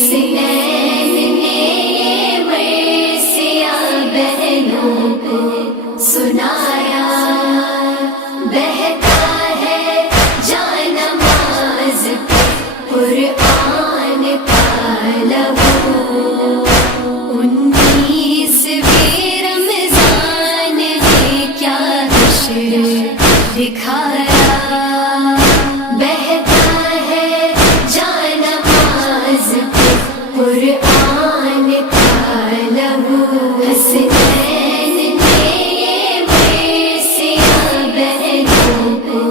حسنین نے یہ مرثیہ بہنوں کو سنایا، بہتا ہے جان نماز پہ قرآن کا لہو، 19ویں رمضان نے کیا حشر دکھایا، بہتا ہے جان نماز پہ قرآن کا لہو، حسنین نے یہ مرثیہ بہنوں کو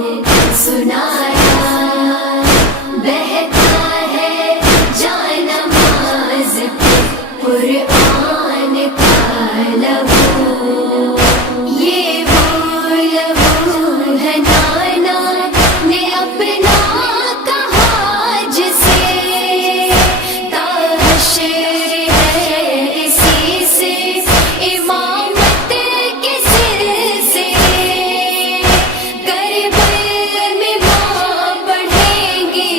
سنایا، بہتا ہے جان نماز پہ قرآن کا لہو، یہ وہ لہو ہے نانا نے اپنا کہا جسے، تا حشر ہے اسی سے امامت کے سر سے، کربل میں ماں پڑھیں گے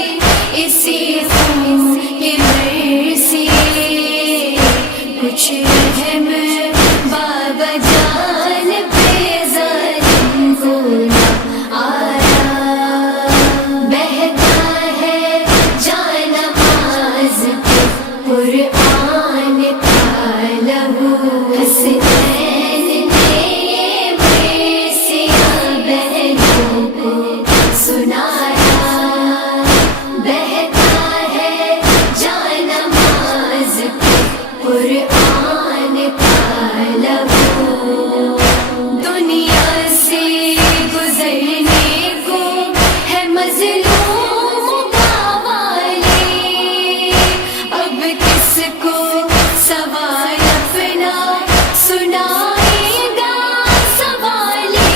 اسی خون کے مرثی، کچھ رحم بابا جان پہ ظالم کو نہ آیا، بہتا ہے جان نماز پہ قرآن کا لہو، حسنین نے یہ مرثیہ بہنوں کو سنایا، بہتا ہے جان نماز پہ قرآن کا لہو، دنیا سے گزرنے کو ہے مظلوم گاوالے، اب کس کو سوال اپنا سنائے گا سوالے،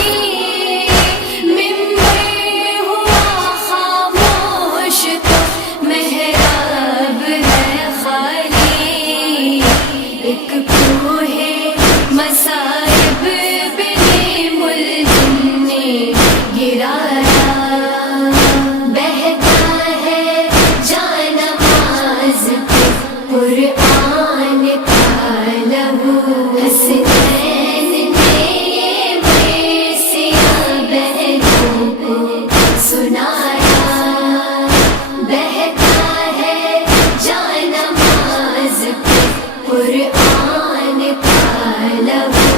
ممبر ہوا خاموش تو محراب ہے خالی، ایک کوہ مصائب بن ملزم نے گرایا، بہتا ہے جان نماز پہ قرآن کا لہو، حسنین نے یہ مرثیہ بہنوں کو سنایا، بہتا ہے جان نماز پہ قرآن کا لہو،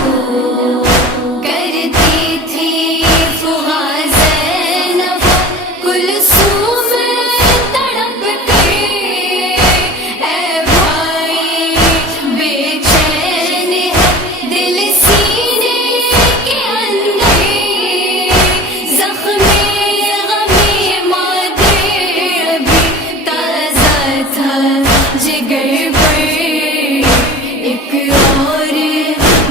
کرتی تھی فغا زینب کلثوم تڑپ کے، اے بھائی بے چین ہے دل سینے کے اندر، زخم غم مادر ابھی تازہ تھا جگر پر، ایک اور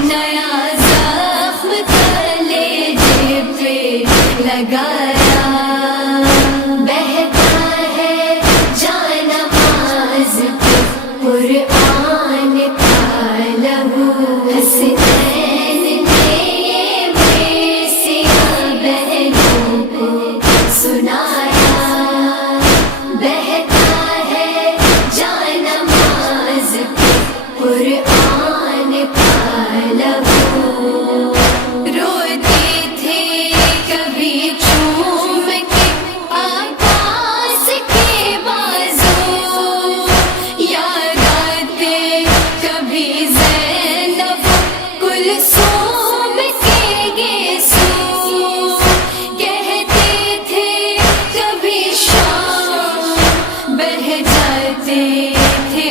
نیا زخم کلیجے پہ لگایا، بہتا ہے جان نماز پہ قرآن کا لہو، حسنین نے یہ مرثیہ بہنوں کو سنایا، بہتا ہے جان نماز پہ قرآن کا لہو، روتی تھی کبھی چوم کے عباس کے بازو، یاد آتے کبھی زینب کلثوم کے گیسو، کہتے تھے کبھی شام بہہ جاتے تھے